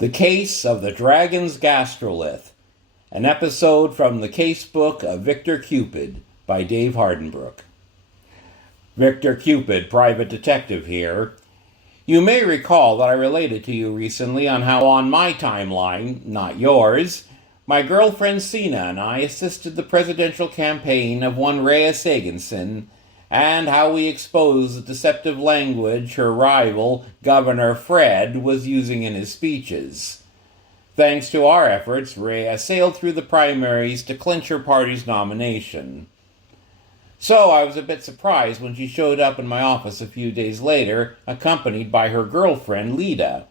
The Case of the Dragon's Gastrolith, an episode from the casebook of Victor Cupid by Dave Hardenbrook. Victor Cupid, private detective here. You may recall that I related to you recently on how on my timeline, not yours, my girlfriend Sina and I assisted the presidential campaign of one Rhea Saganson, and how we exposed the deceptive language her rival, Governor Fred, was using in his speeches. Thanks to our efforts, Rhea sailed through the primaries to clinch her party's nomination. So I was a bit surprised when she showed up in my office a few days later, accompanied by her girlfriend, Lita.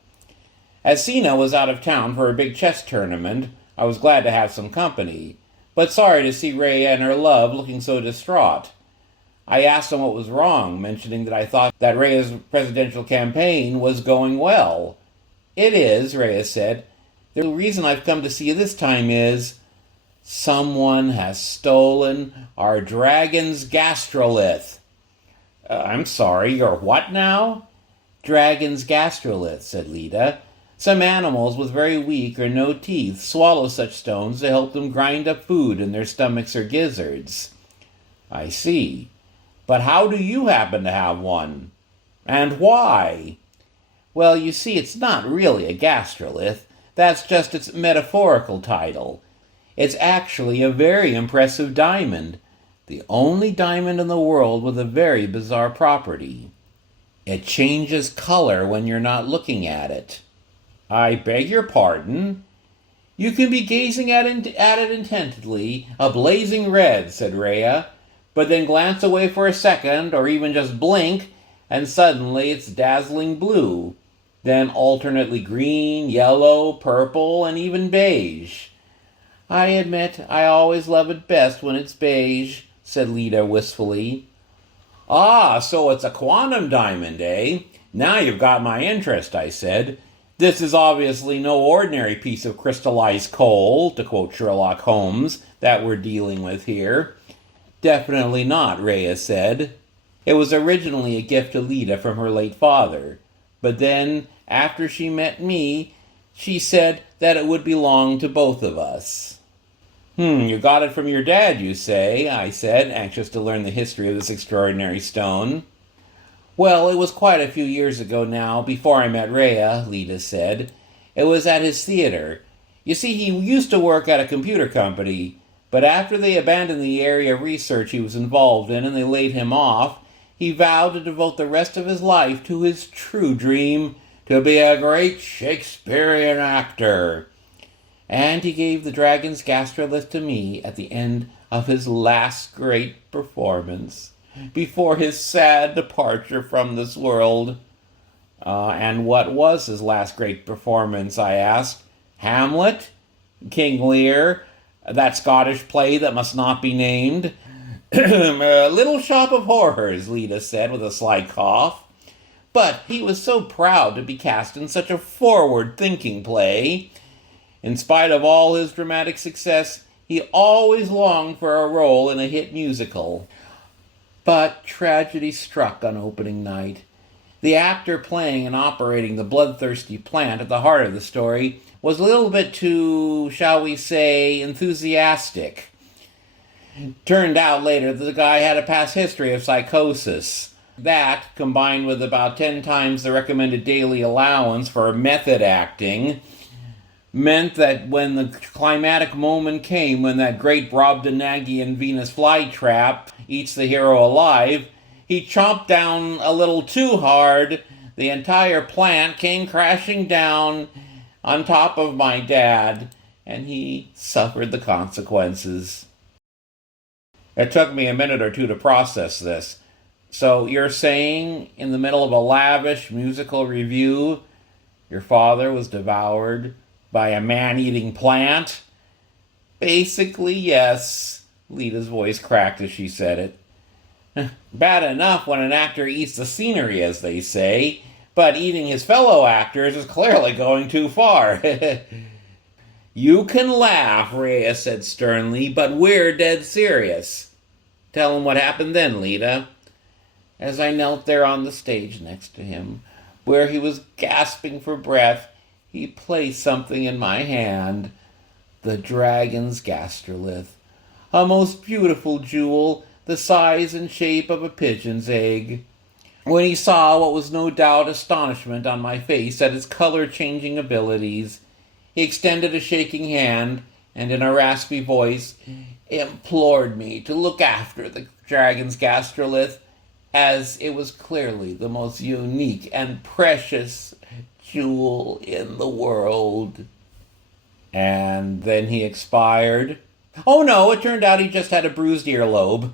As Sina was out of town for a big chess tournament, I was glad to have some company, but sorry to see Rhea and her love looking so distraught. I asked them what was wrong, mentioning that I thought that Rhea's presidential campaign was going well. It is, Rhea said. The reason I've come to see you this time is someone has stolen our dragon's gastrolith. I'm sorry, your what now? Dragon's gastrolith, said Lita. Some animals with very weak or no teeth swallow such stones to help them grind up food in their stomachs or gizzards. I see. But how do you happen to have one? And why? Well, you see, it's not really a gastrolith. That's just its metaphorical title. It's actually a very impressive diamond, the only diamond in the world with a very bizarre property. It changes color when you're not looking at it. I beg your pardon? You can be gazing at it intently, a blazing red, said Rhea, but then glance away for a second, or even just blink, and suddenly it's dazzling blue, then alternately green, yellow, purple, and even beige. I admit I always love it best when it's beige, said Lita wistfully. Ah, so it's a quantum diamond, eh? Now you've got my interest, I said. This is obviously no ordinary piece of crystallized coal, to quote Sherlock Holmes, that we're dealing with here. Definitely not, Rhea said. It was originally a gift to Lita from her late father, but then, after she met me, she said that it would belong to both of us. You got it from your dad, you say, I said, anxious to learn the history of this extraordinary stone. Well, it was quite a few years ago now, before I met Rhea, Lita said. It was at his theater. You see, he used to work at a computer company, but after they abandoned the area of research he was involved in and they laid him off, he vowed to devote the rest of his life to his true dream, to be a great Shakespearean actor. And he gave the dragon's gastrolith to me at the end of his last great performance, before his sad departure from this world. And what was his last great performance, I asked. Hamlet? King Lear? That Scottish play that must not be named? Little Shop of Horrors, Lita said with a slight cough. But he was so proud to be cast in such a forward-thinking play. In spite of all his dramatic success, he always longed for a role in a hit musical. But tragedy struck on opening night. The actor playing and operating the bloodthirsty plant at the heart of the story was a little bit too, shall we say, enthusiastic. Turned out later that the guy had a past history of psychosis. That, combined with about 10 times the recommended daily allowance for method acting, meant that when the climatic moment came when that great Brobdingnagian Venus flytrap eats the hero alive, he chomped down a little too hard. The entire plant came crashing down on top of my dad, and he suffered the consequences. It took me a minute or two to process this. So you're saying, in the middle of a lavish musical review, your father was devoured by a man-eating plant? Basically, yes, Lita's voice cracked as she said it. Bad enough when an actor eats the scenery, as they say, but eating his fellow actors is clearly going too far. You can laugh, Rhea said sternly, but we're dead serious. Tell him what happened then, Lita. As I knelt there on the stage next to him, where he was gasping for breath, He placed something in my hand, the dragon's gastrolith, a most beautiful jewel, the size and shape of a pigeon's egg. When he saw what was no doubt astonishment on my face at its color-changing abilities, he extended a shaking hand and in a raspy voice implored me to look after the dragon's gastrolith, as it was clearly the most unique and precious jewel in the world. And then he expired. Oh no, it turned out he just had a bruised earlobe.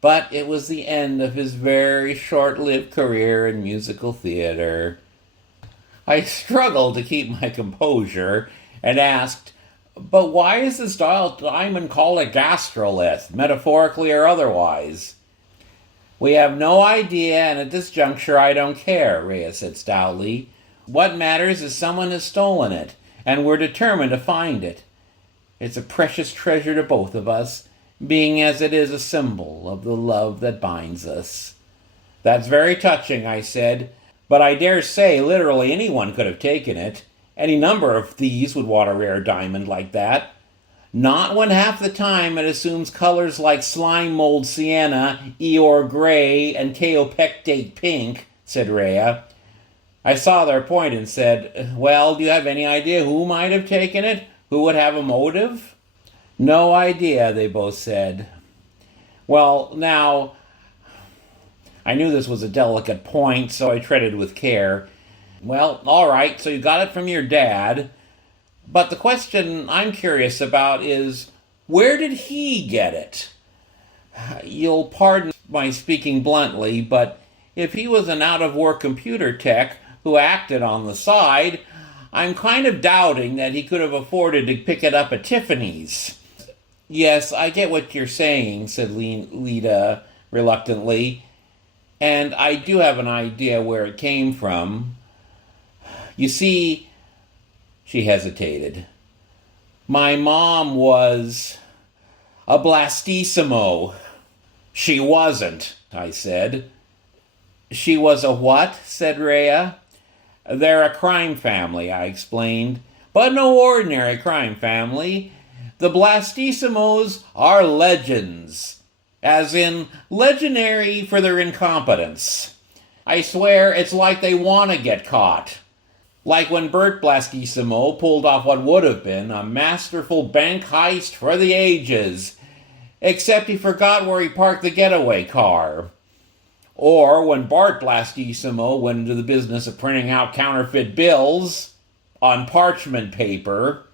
But it was the end of his very short-lived career in musical theater. I struggled to keep my composure and asked, "But why is this diamond called a gastrolith, metaphorically or otherwise?" "We have no idea, and at this juncture I don't care," Rhea said stoutly. "What matters is someone has stolen it, and we're determined to find it. It's a precious treasure to both of us, being as it is a symbol of the love that binds us." "That's very touching," I said, "but I dare say literally anyone could have taken it. Any number of thieves would want a rare diamond like that." "Not when half the time it assumes colors like slime mold sienna, Eeyore gray, and kaopectate pink," said Rhea. I saw their point and said, "Well, do you have any idea who might have taken it? Who would have a motive?" "No idea," they both said. "Well, now," I knew this was a delicate point, so I treaded with care. "Well, all right, so you got it from your dad. But the question I'm curious about is, where did he get it? You'll pardon my speaking bluntly, but if he was an out-of-work computer tech who acted on the side, I'm kind of doubting that he could have afforded to pick it up at Tiffany's." "Yes, I get what you're saying," said Lita reluctantly, "and I do have an idea where it came from. You see," she hesitated, "my mom was a blastissimo." "She wasn't," I said. "She was a what?" said Rhea. "They're a crime family," I explained, "but no ordinary crime family. The Blastissimos are legends, as in legendary for their incompetence. I swear it's like they want to get caught. Like when Bert Blastissimo pulled off what would have been a masterful bank heist for the ages, except he forgot where he parked the getaway car. Or when Bart Blastissimo went into the business of printing out counterfeit bills on parchment paper.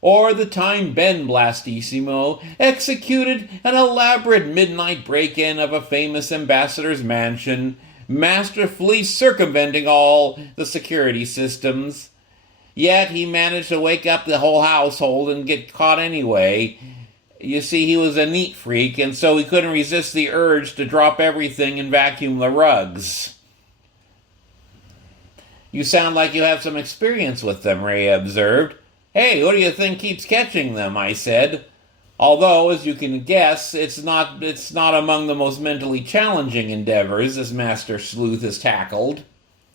Or the time Ben Blastissimo executed an elaborate midnight break-in of a famous ambassador's mansion, masterfully circumventing all the security systems. Yet he managed to wake up the whole household and get caught anyway. You see, he was a neat freak, and so he couldn't resist the urge to drop everything and vacuum the rugs." "You sound like you have some experience with them," Rhea observed. "Hey, who do you think keeps catching them?" I said. "Although, as you can guess, it's not among the most mentally challenging endeavors this master sleuth has tackled."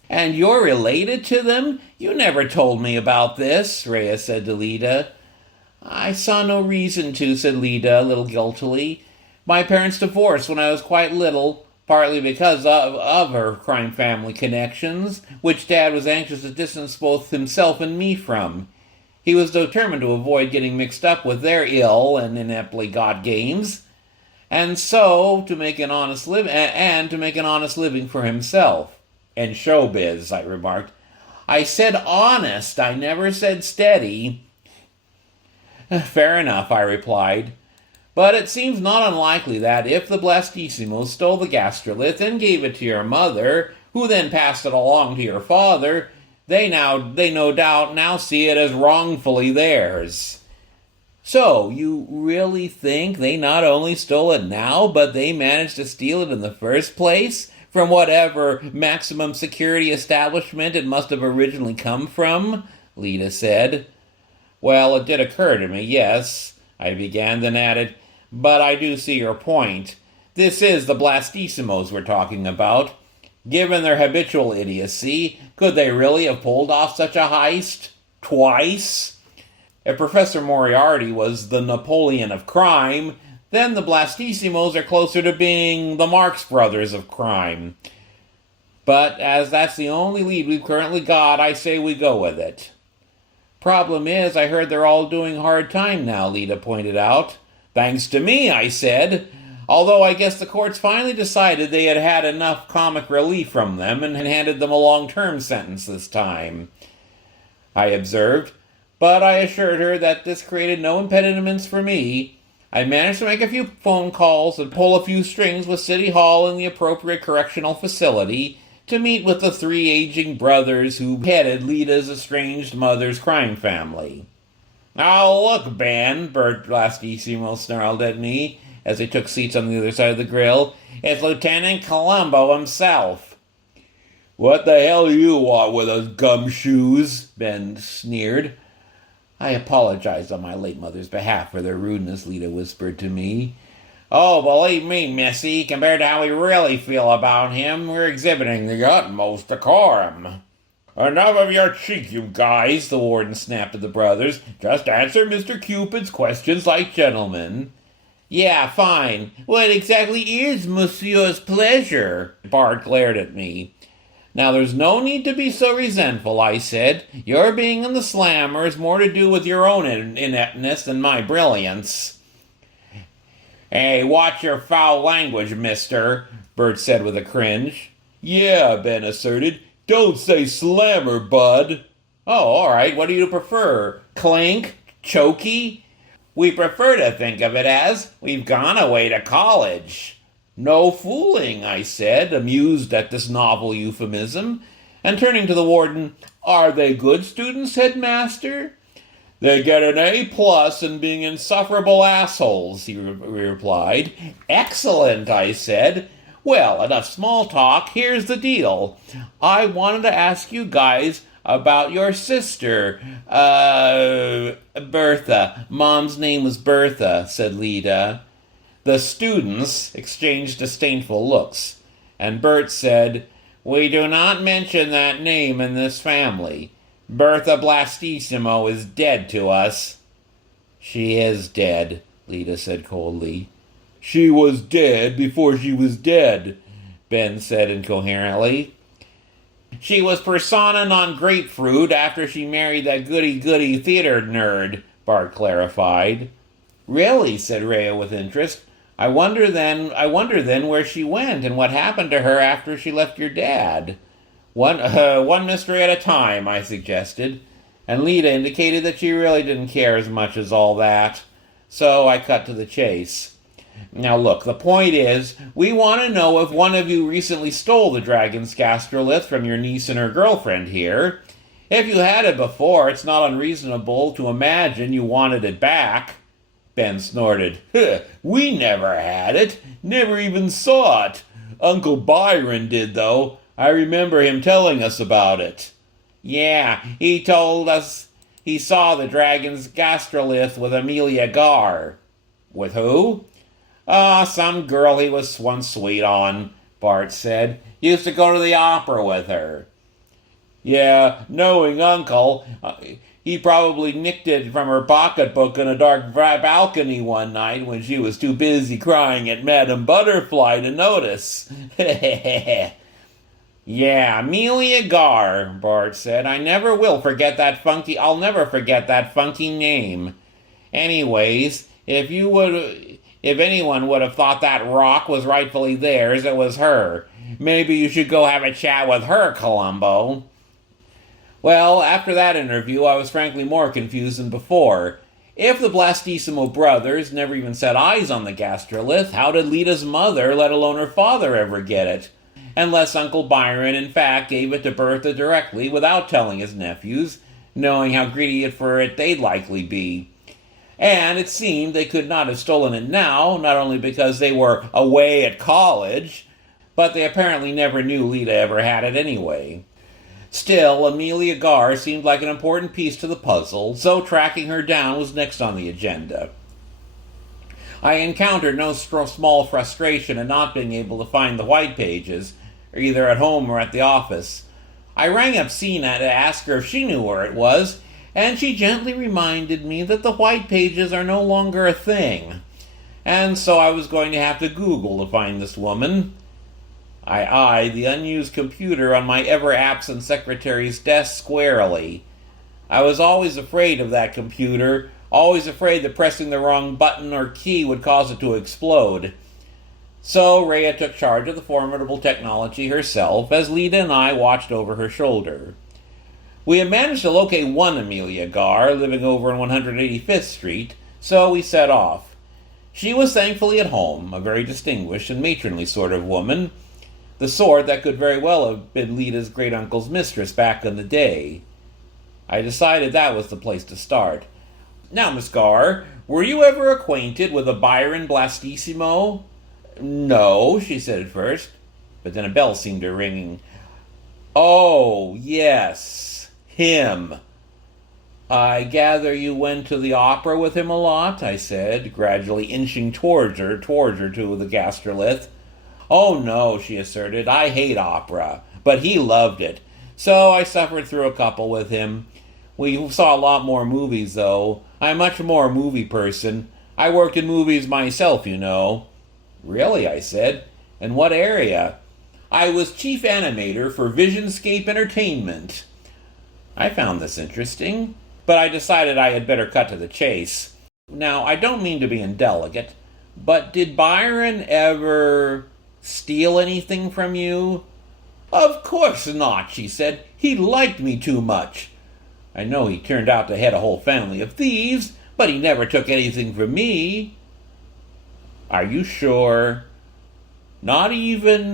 "And you're related to them? You never told me about this," Rhea said to Lita. "I saw no reason to," said Lita a little guiltily. "My parents divorced when I was quite little, partly because of her crime family connections, which Dad was anxious to distance both himself and me from. He was determined to avoid getting mixed up with their ill and ineptly got games, and so to make an honest living for himself. And showbiz," I remarked. "I said honest, I never said steady." "Fair enough," I replied. "But it seems not unlikely that if the Blastissimos stole the gastrolith and gave it to your mother, who then passed it along to your father, they no doubt now see it as wrongfully theirs." "So, you really think they not only stole it now, but they managed to steal it in the first place, from whatever maximum security establishment it must have originally come from?" Lita said. "Well, it did occur to me, yes," I began, then added, "but I do see your point. This is the Blastissimos we're talking about. Given their habitual idiocy, could they really have pulled off such a heist? Twice? If Professor Moriarty was the Napoleon of crime, then the Blastissimos are closer to being the Marx Brothers of crime. But as that's the only lead we've currently got, I say we go with it. Problem is, I heard they're all doing hard time now, Lita pointed out. Thanks to me, I said. Although I guess the courts finally decided they had had enough comic relief from them and had handed them a long-term sentence this time, I observed. But I assured her that this created no impediments for me. I managed to make a few phone calls and pull a few strings with City Hall and the appropriate correctional facility to meet with the 3 aging brothers who headed Lita's estranged mother's crime family. "Oh, look, Ben," Bert Blastissimo snarled at me as they took seats on the other side of the grill. "It's Lieutenant Columbo himself." "What the hell do you want with us gumshoes?" Ben sneered. I apologized on my late mother's behalf for their rudeness, Lita whispered to me. "Oh, believe me, Missy, compared to how we really feel about him, we're exhibiting the utmost decorum." "Enough of your cheek, you guys," the warden snapped at the brothers. "Just answer Mr. Cupid's questions like gentlemen." "Yeah, fine. What exactly is Monsieur's pleasure?" Bart glared at me. "Now, there's no need to be so resentful," I said. "Your being in the slammer has more to do with your own ineptness than my brilliance." "Hey, watch your foul language, mister," Bert said with a cringe. "Yeah," Ben asserted. "Don't say slammer, bud." "Oh, all right. What do you prefer? Clink? Chokey?" "We prefer to think of it as we've gone away to college." "No fooling," I said, amused at this novel euphemism, and turning to the warden, "Are they good students, headmaster?" "They get an A+ in being insufferable assholes," he replied. "Excellent," I said. "Well, enough small talk. Here's the deal. I wanted to ask you guys about your sister, Bertha. Mom's name was Bertha," said Lita. The students exchanged disdainful looks, and Bert said, "We do not mention that name in this family. Bertha Blastissimo is dead to us." "She is dead," Lita said coldly. "She was dead before she was dead," Ben said incoherently. "She was persona non grapefruit after she married that goody-goody theater nerd," Bart clarified. "Really?" said Rhea with interest. I wonder then where she went and what happened to her after she left your dad." One mystery at a time," I suggested, and Lita indicated that she really didn't care as much as all that. So I cut to the chase. "Now look, the point is, we want to know if one of you recently stole the dragon's gastrolith from your niece and her girlfriend here. If you had it before, it's not unreasonable to imagine you wanted it back." Ben snorted. "We never had it. Never even saw it. Uncle Byron did, though. I remember him telling us about it." "Yeah, he told us he saw the dragon's gastrolith with Amelia Gar." "With who?" Some girl he was once sweet on," Bart said. "Used to go to the opera with her." "Yeah, knowing Uncle, he probably nicked it from her pocketbook in a dark balcony one night when she was too busy crying at Madame Butterfly to notice." "Yeah, Amelia Gar," Bart said. I'll never forget that funky name. Anyways, if anyone would have thought that rock was rightfully theirs, it was her. Maybe you should go have a chat with her, Columbo." Well, after that interview, I was frankly more confused than before. If the Blastissimo brothers never even set eyes on the gastrolith, how did Lita's mother, let alone her father, ever get it? Unless Uncle Byron, in fact, gave it to Bertha directly without telling his nephews, knowing how greedy for it they'd likely be. And it seemed they could not have stolen it now, not only because they were away at college, but they apparently never knew Lita ever had it anyway. Still, Amelia Gar seemed like an important piece to the puzzle, so tracking her down was next on the agenda. I encountered no small frustration in not being able to find the white pages, either at home or at the office. I rang up Sina to ask her if she knew where it was, and she gently reminded me that the white pages are no longer a thing. And so I was going to have to Google to find this woman. I eyed the unused computer on my ever-absent secretary's desk squarely. I was always afraid of that computer, always afraid that pressing the wrong button or key would cause it to explode. So Rhea took charge of the formidable technology herself, as Lita and I watched over her shoulder. We had managed to locate one Amelia Gar, living over on 185th Street, so we set off. She was thankfully at home, a very distinguished and matronly sort of woman, the sort that could very well have been Lita's great-uncle's mistress back in the day. I decided that was the place to start. Now, Miss Gar, were you ever acquainted with a Byron Blastissimo? No, she said at first, but then a bell seemed to ring. Oh, yes, him. I gather you went to the opera with him a lot, I said, gradually inching towards her to the Gastrolith. Oh, no, she asserted, I hate opera, but he loved it, so I suffered through a couple with him. We saw a lot more movies, though. I'm much more a movie person. I worked in movies myself, you know. Really, I said. In what area? I was chief animator for Visionscape Entertainment. I found this interesting, but I decided I had better cut to the chase. Now, I don't mean to be indelicate, but did Byron ever steal anything from you? Of course not, she said. He liked me too much. I know he turned out to head a whole family of thieves, but he never took anything from me. Are you sure? Not even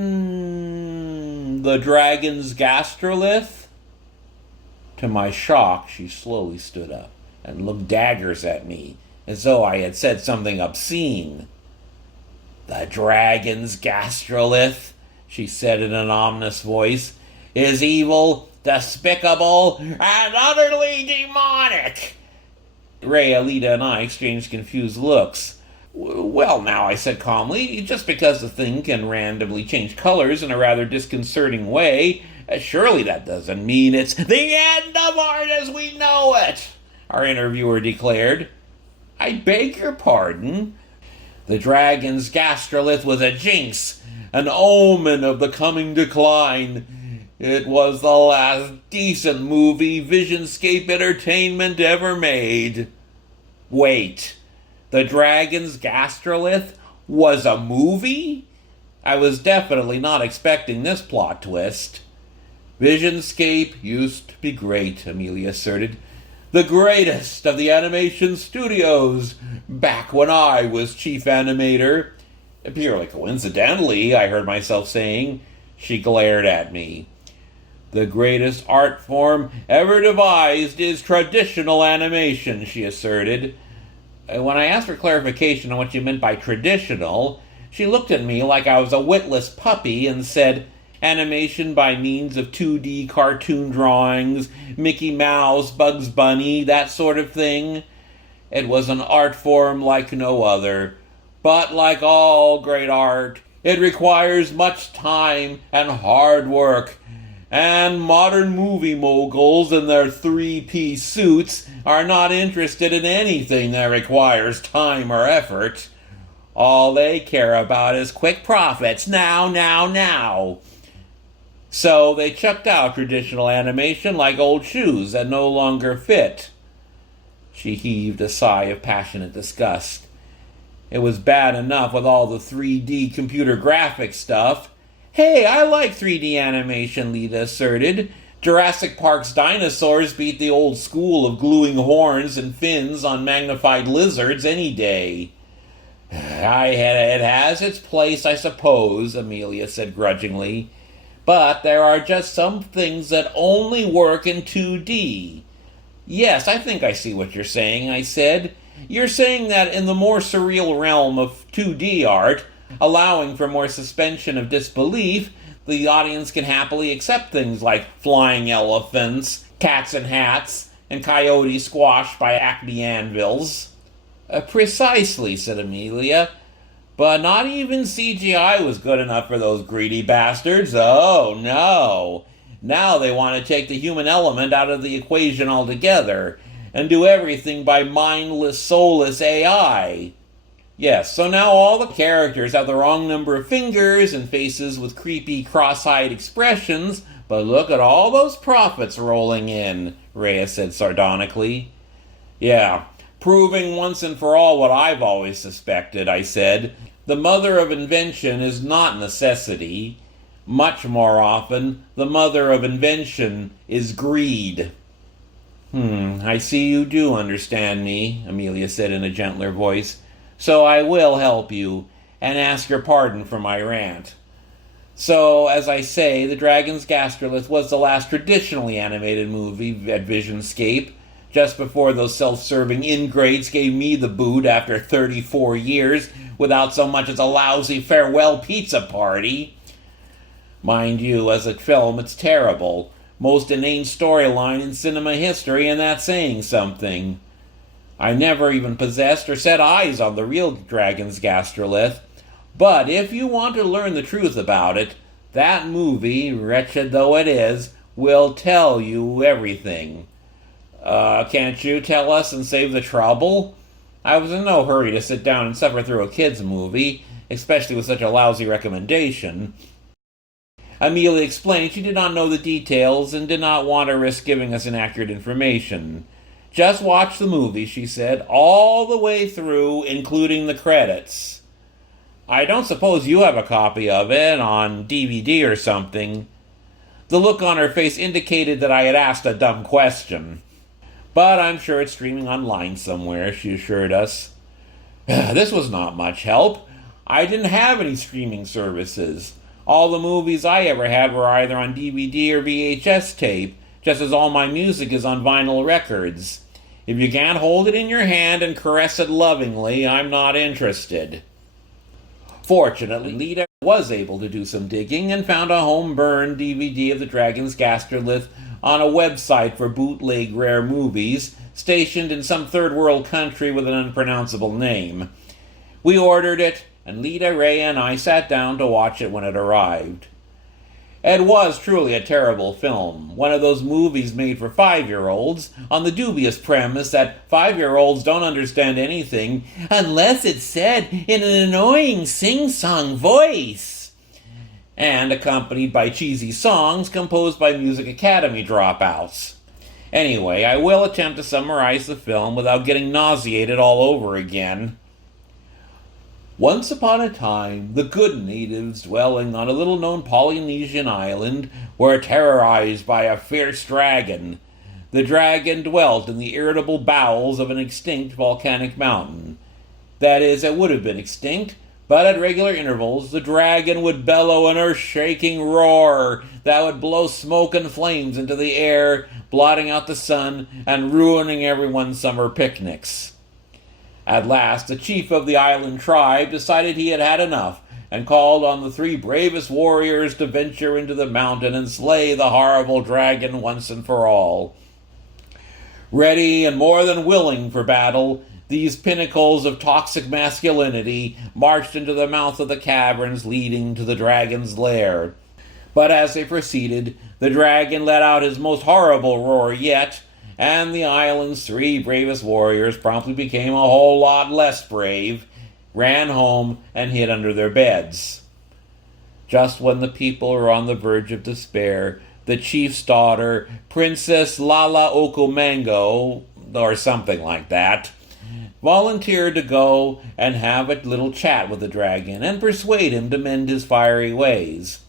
the dragon's Gastrolith? To my shock, she slowly stood up and looked daggers at me, as though I had said something obscene. The dragon's Gastrolith, she said in an ominous voice, is evil, despicable, and utterly demonic. Rhea, Lita, and I exchanged confused looks. Well, now, I said calmly, just because the thing can randomly change colors in a rather disconcerting way, surely that doesn't mean it's the end of art as we know it, our interviewer declared. I beg your pardon? The dragon's Gastrolith was a jinx, an omen of the coming decline. It was the last decent movie Visionscape Entertainment ever made. Wait, the dragon's Gastrolith was a movie? I was definitely not expecting this plot twist. Visionscape used to be great, Amelia asserted. The greatest of the animation studios, back when I was chief animator. Purely coincidentally, I heard myself saying. She glared at me. The greatest art form ever devised is traditional animation, she asserted. When I asked for clarification on what she meant by traditional, she looked at me like I was a witless puppy and said, animation by means of 2D cartoon drawings, Mickey Mouse, Bugs Bunny, that sort of thing. It was an art form like no other. But like all great art, it requires much time and hard work. And modern movie moguls in their three-piece suits are not interested in anything that requires time or effort. All they care about is quick profits, now. So they chucked out traditional animation like old shoes that no longer fit. She heaved a sigh of passionate disgust. It was bad enough with all the 3D computer graphic stuff. Hey, I like 3D animation, Lita asserted. Jurassic Park's dinosaurs beat the old school of gluing horns and fins on magnified lizards any day. It has its place, I suppose, Amelia said grudgingly. But there are just some things that only work in 2D. Yes, I think I see what you're saying, I said. You're saying that in the more surreal realm of 2D art, allowing for more suspension of disbelief, the audience can happily accept things like flying elephants, cats in hats, and coyotes squashed by acme anvils. Precisely, said Amelia. But not even CGI was good enough for those greedy bastards. Oh no. Now they want to take the human element out of the equation altogether and do everything by mindless, soulless AI. Yes, so now all the characters have the wrong number of fingers and faces with creepy, cross-eyed expressions, but look at all those profits rolling in, Reyes said sardonically. Yeah, proving once and for all what I've always suspected, I said. The mother of invention is not necessity. Much more often, the mother of invention is greed. I see you do understand me, Amelia said in a gentler voice. So I will help you, and ask your pardon for my rant. So, as I say, The Dragon's Gastrolith was the last traditionally animated movie at Visionscape, just before those self-serving ingrates gave me the boot after 34 years without so much as a lousy farewell pizza party. Mind you, as a film, it's terrible. Most inane storyline in cinema history, and that's saying something. I never even possessed or set eyes on the real Dragon's Gastrolith, but if you want to learn the truth about it, that movie, wretched though it is, will tell you everything. Can't you tell us and save the trouble? I was in no hurry to sit down and suffer through a kid's movie, especially with such a lousy recommendation. Amelia explained she did not know the details and did not want to risk giving us inaccurate information. Just watch the movie, she said, all the way through, including the credits. I don't suppose you have a copy of it on DVD or something. The look on her face indicated that I had asked a dumb question. But I'm sure it's streaming online somewhere, she assured us. This was not much help. I didn't have any streaming services. All the movies I ever had were either on DVD or VHS tape, just as all my music is on vinyl records. If you can't hold it in your hand and caress it lovingly, I'm not interested. Fortunately, Lita was able to do some digging and found a home-burned DVD of The Dragon's Gastrolith on a website for bootleg rare movies, stationed in some third-world country with an unpronounceable name. We ordered it, and Lita, Ray, and I sat down to watch it when it arrived. It was truly a terrible film, one of those movies made for 5-year-olds, on the dubious premise that 5-year-olds don't understand anything unless it's said in an annoying sing-song voice, and accompanied by cheesy songs composed by Music Academy dropouts. Anyway, I will attempt to summarize the film without getting nauseated all over again. Once upon a time, the good natives dwelling on a little-known Polynesian island were terrorized by a fierce dragon. The dragon dwelt in the irritable bowels of an extinct volcanic mountain. That is, it would have been extinct, but at regular intervals the dragon would bellow an earth-shaking roar that would blow smoke and flames into the air, blotting out the sun and ruining everyone's summer picnics. At last, the chief of the island tribe decided he had had enough and called on the 3 bravest warriors to venture into the mountain and slay the horrible dragon once and for all. Ready and more than willing for battle, these pinnacles of toxic masculinity marched into the mouth of the caverns leading to the dragon's lair. But as they proceeded, the dragon let out his most horrible roar yet, and the island's 3 bravest warriors promptly became a whole lot less brave, ran home, and hid under their beds. Just when the people were on the verge of despair, the chief's daughter, Princess Lala Okomango, or something like that, volunteered to go and have a little chat with the dragon and persuade him to mend his fiery ways.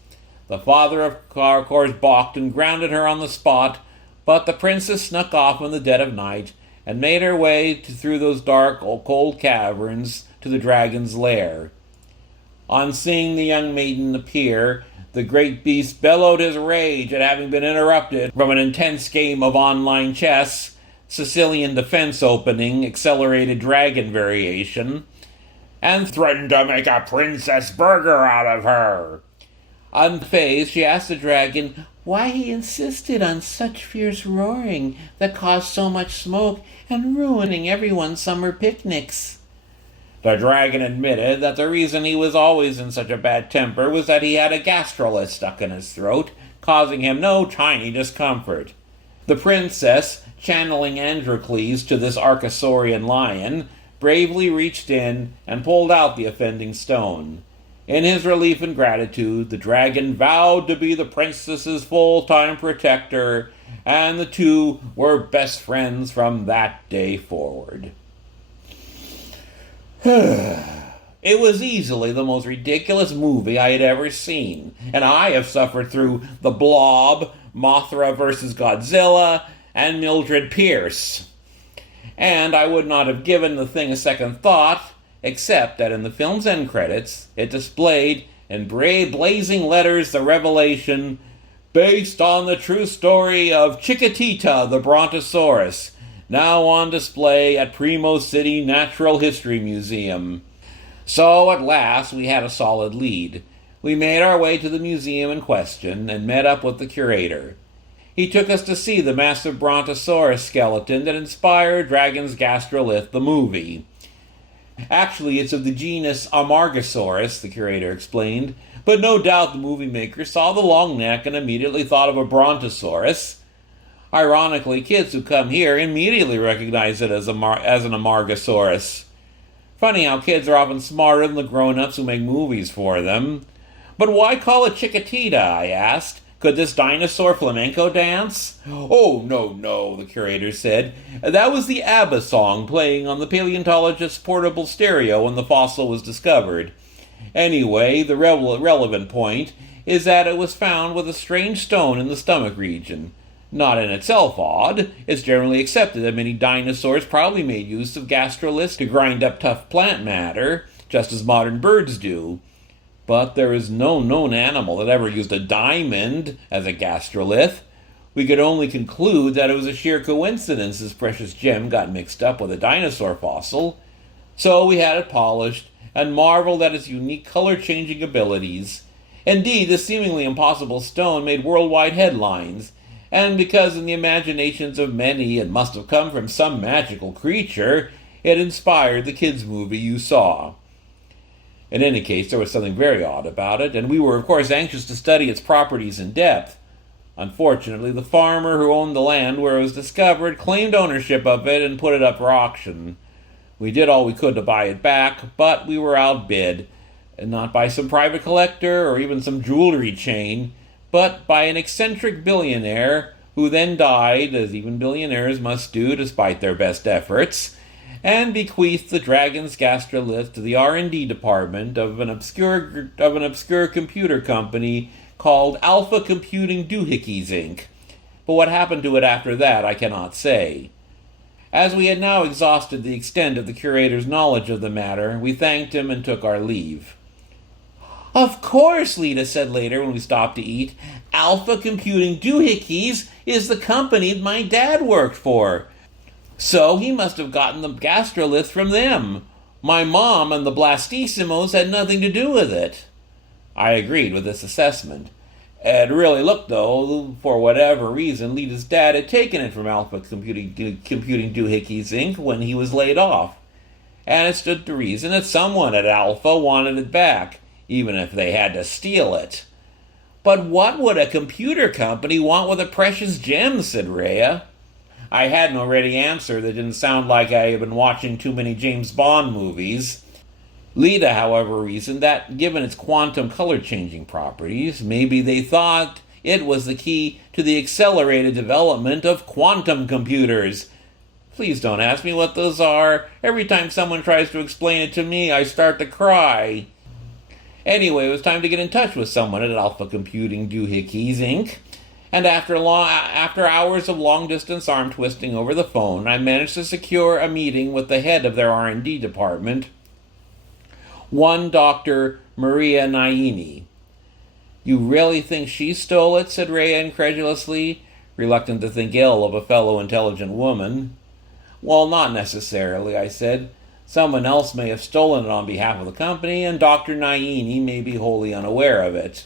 The father, of course, balked and grounded her on the spot, but the princess snuck off in the dead of night and made her way through those dark, cold caverns to the dragon's lair. On seeing the young maiden appear, the great beast bellowed his rage at having been interrupted from an intense game of online chess, Sicilian defense opening, accelerated dragon variation, and threatened to make a princess burger out of her. Unfazed, she asked the dragon why he insisted on such fierce roaring that caused so much smoke and ruining everyone's summer picnics. The dragon admitted that the reason he was always in such a bad temper was that he had a gastrolith stuck in his throat, causing him no tiny discomfort. The princess, channeling Androcles to this Archosaurian lion, bravely reached in and pulled out the offending stone. In his relief and gratitude, the dragon vowed to be the princess's full-time protector, and the two were best friends from that day forward. It was easily the most ridiculous movie I had ever seen, and I have suffered through The Blob, Mothra vs. Godzilla, and Mildred Pierce. And I would not have given the thing a second thought, except that in the film's end credits, it displayed in blazing letters the revelation, based on the true story of Chiquitita the Brontosaurus, now on display at Primo City Natural History Museum. So at last we had a solid lead. We made our way to the museum in question and met up with the curator. He took us to see the massive Brontosaurus skeleton that inspired Dragon's Gastrolith the movie. Actually, it's of the genus Amargasaurus, the curator explained, but no doubt the movie maker saw the long neck and immediately thought of a Brontosaurus. Ironically, kids who come here immediately recognize it as an Amargasaurus. Funny how kids are often smarter than the grown-ups who make movies for them. But why call it Chiquitita, I asked. Could this dinosaur flamenco dance? Oh, no, the curator said. That was the ABBA song playing on the paleontologist's portable stereo when the fossil was discovered. Anyway, the relevant point is that it was found with a strange stone in the stomach region. Not in itself odd. It's generally accepted that many dinosaurs probably made use of gastroliths to grind up tough plant matter, just as modern birds do. But there is no known animal that ever used a diamond as a gastrolith. We could only conclude that it was a sheer coincidence this precious gem got mixed up with a dinosaur fossil. So we had it polished and marveled at its unique color-changing abilities. Indeed, this seemingly impossible stone made worldwide headlines, and because in the imaginations of many it must have come from some magical creature, it inspired the kids' movie you saw. In any case, there was something very odd about it, and we were of course anxious to study its properties in depth. Unfortunately, the farmer who owned the land where it was discovered claimed ownership of it and put it up for auction. We did all we could to buy it back, but we were outbid, and not by some private collector or even some jewelry chain, but by an eccentric billionaire who then died, as even billionaires must do despite their best efforts, and bequeathed the Dragon's Gastrolith to the R&D department of an obscure computer company called Alpha Computing Doohickeys, Inc. But what happened to it after that I cannot say. As we had now exhausted the extent of the curator's knowledge of the matter, we thanked him and took our leave. Of course, Lita said later when we stopped to eat, Alpha Computing Doohickeys is the company my dad worked for. So he must have gotten the gastrolith from them. My mom and the Blastissimos had nothing to do with it. I agreed with this assessment. It really looked, though, for whatever reason, Lita's dad had taken it from Alpha Computing Doohickeys, Inc. when he was laid off. And it stood to reason that someone at Alpha wanted it back, even if they had to steal it. But what would a computer company want with a precious gem, said Rhea. I had no ready answer that didn't sound like I had been watching too many James Bond movies. Lita, however, reasoned that, given its quantum color-changing properties, maybe they thought it was the key to the accelerated development of quantum computers. Please don't ask me what those are. Every time someone tries to explain it to me, I start to cry. Anyway, it was time to get in touch with someone at Alpha Computing Doohickeys, Inc., and after hours of long-distance arm-twisting over the phone, I managed to secure a meeting with the head of their R&D department, one Dr. Maria Naini. You really think she stole it? Said Rhea incredulously, reluctant to think ill of a fellow intelligent woman. Well, not necessarily, I said. Someone else may have stolen it on behalf of the company, and Dr. Naini may be wholly unaware of it.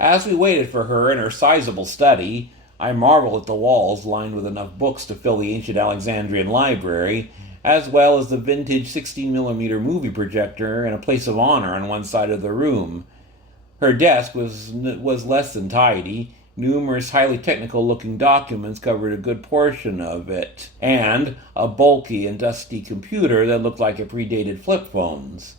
As we waited for her in her sizable study, I marveled at the walls lined with enough books to fill the ancient Alexandrian library, as well as the vintage 16mm movie projector and a place of honor on one side of the room. Her desk was less than tidy. Numerous highly technical-looking documents covered a good portion of it, and a bulky and dusty computer that looked like it predated flip phones.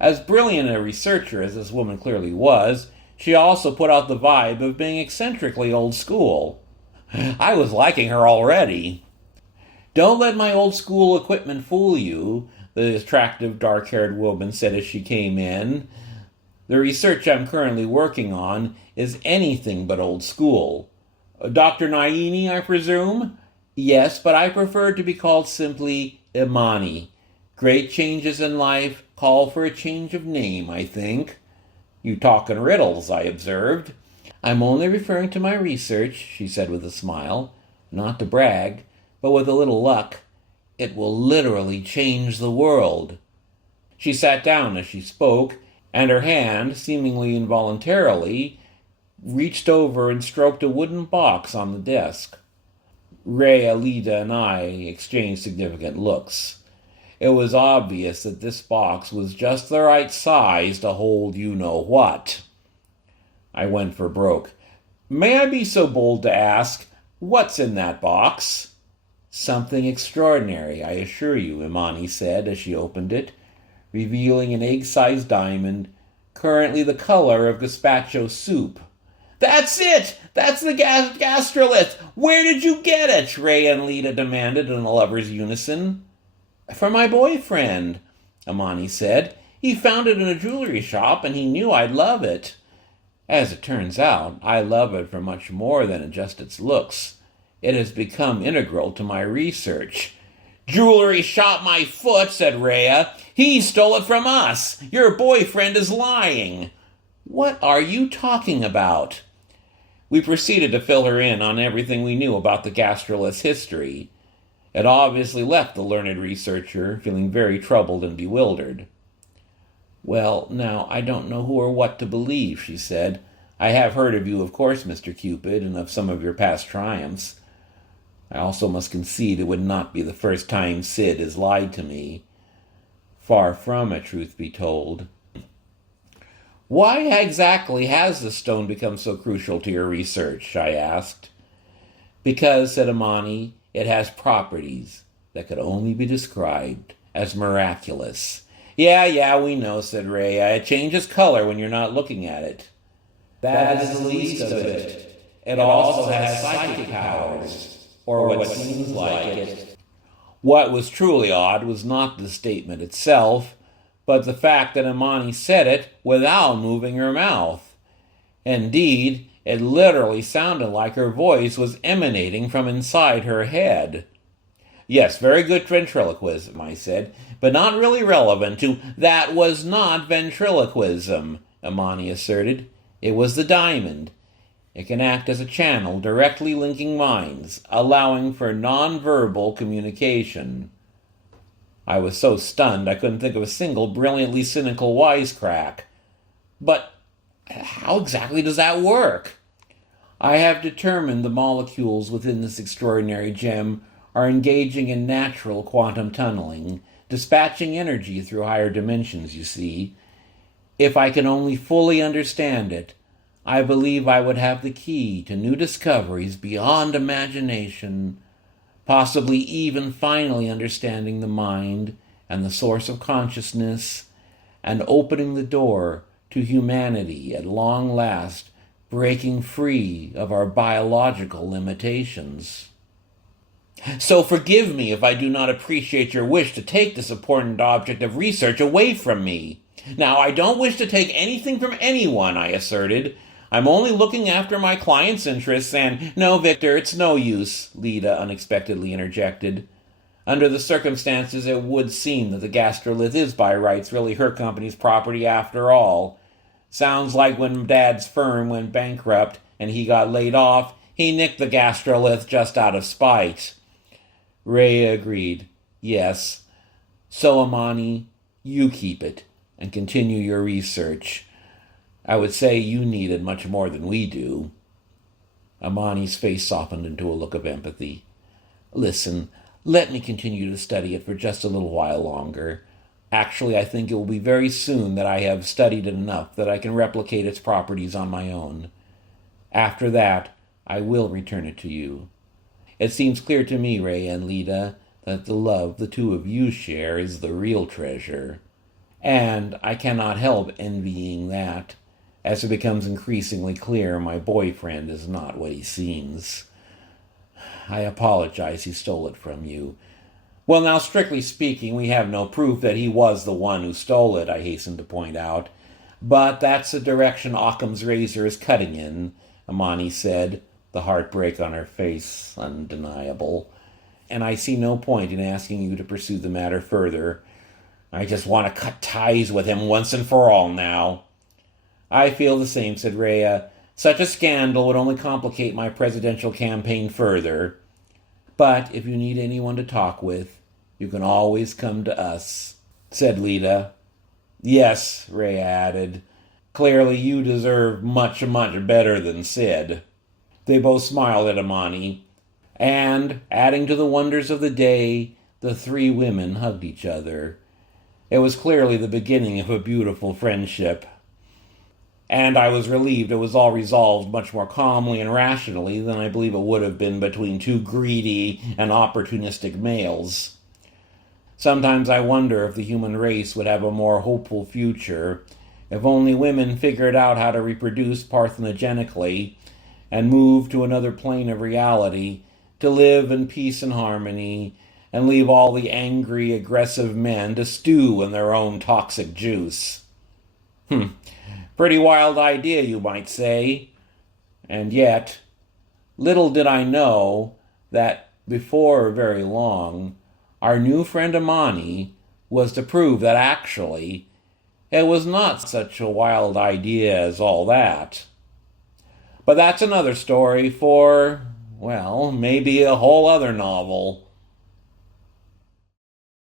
As brilliant a researcher as this woman clearly was, she also put out the vibe of being eccentrically old school. I was liking her already. "Don't let my old school equipment fool you," the attractive dark-haired woman said as she came in. "The research I'm currently working on is anything but old school." "Dr. Naini, I presume?" "Yes, but I prefer to be called simply Imani. Great changes in life call for a change of name, I think." "You talk in riddles," I observed. "I'm only referring to my research," she said with a smile. "Not to brag, but with a little luck, it will literally change the world." She sat down as she spoke, and her hand, seemingly involuntarily, reached over and stroked a wooden box on the desk. Rhea, Lita, and I exchanged significant looks. It was obvious that this box was just the right size to hold you-know-what. I went for broke. "May I be so bold to ask, what's in that box?" "Something extraordinary, I assure you," Imani said as she opened it, revealing an egg-sized diamond, currently the color of gazpacho soup. "That's it! That's the Gastrolith! Where did you get it?" Rhea and Lita demanded in a lover's unison. "From my boyfriend," Imani said. "He found it in a jewelry shop and he knew I'd love it. As it turns out, I love it for much more than just its looks. It has become integral to my research." "Jewelry shop my foot," said Rhea. "He stole it from us. Your boyfriend is lying." "What are you talking about?" We proceeded to fill her in on everything we knew about the Gastrolith's history. It obviously left the learned researcher feeling very troubled and bewildered. "Well, now, I don't know who or what to believe," she said. "I have heard of you, of course, Mr. Cupid, and of some of your past triumphs. I also must concede it would not be the first time Sid has lied to me. Far from it, truth be told." "Why exactly has the stone become so crucial to your research?" I asked. "Because," said Imani, "it has properties that could only be described as miraculous." Yeah, we know," said Rhea. "It changes color when you're not looking at it." "That is the least of it. It also has psychic powers, or what seems like it." What was truly odd was not the statement itself, but the fact that Imani said it without moving her mouth. Indeed, it literally sounded like her voice was emanating from inside her head. "Yes, very good ventriloquism," I said, "but not really relevant to—" "That was not ventriloquism," Imani asserted. "It was the diamond. It can act as a channel directly linking minds, allowing for non-verbal communication." I was so stunned I couldn't think of a single brilliantly cynical wisecrack. "But how exactly does that work?" "I have determined the molecules within this extraordinary gem are engaging in natural quantum tunneling, dispatching energy through higher dimensions, you see. If I can only fully understand it, I believe I would have the key to new discoveries beyond imagination, possibly even finally understanding the mind and the source of consciousness, and opening the door to humanity at long last, breaking free of our biological limitations. So forgive me if I do not appreciate your wish to take this important object of research away from me. Now, I don't wish to take anything from anyone," I asserted. "I'm only looking after my client's interests and—" "No, Victor, it's no use," Lita unexpectedly interjected. "Under the circumstances, it would seem that the Gastrolith is by rights really her company's property after all. Sounds like when Dad's firm went bankrupt and he got laid off, he nicked the Gastrolith just out of spite." Rhea agreed. "Yes. So, Imani, you keep it and continue your research. I would say you need it much more than we do." Imani's face softened into a look of empathy. "Listen, Let me continue to study it for just a little while longer. Actually, I think it will be very soon that I have studied it enough that I can replicate its properties on my own. After that, I will return it to you. It seems clear to me, Ray and Lita, that the love the two of you share is the real treasure. And I cannot help envying that, as it becomes increasingly clear my boyfriend is not what he seems. I apologize he stole it from you. Well, now, strictly speaking, we have no proof that he was the one who stole it, I hasten to point out. But that's the direction Occam's razor is cutting in, Amani said, the heartbreak on her face undeniable. And I see no point in asking you to pursue the matter further. I just want to cut ties with him once and for all now. I feel the same, said Rhea. Such a scandal would only complicate my presidential campaign further. But if you need anyone to talk with, you can always come to us, said Lita. Yes, Rhea added. Clearly you deserve much, much better than Sid. They both smiled at Amani, and, adding to the wonders of the day, the three women hugged each other. It was clearly the beginning of a beautiful friendship. And I was relieved it was all resolved much more calmly and rationally than I believe it would have been between two greedy and opportunistic males. Sometimes I wonder if the human race would have a more hopeful future if only women figured out how to reproduce parthenogenically and move to another plane of reality to live in peace and harmony and leave all the angry, aggressive men to stew in their own toxic juice. Pretty wild idea, you might say. And yet, little did I know that before very long, our new friend Amani was to prove that actually it was not such a wild idea as all that. But that's another story for, well, maybe a whole other novel.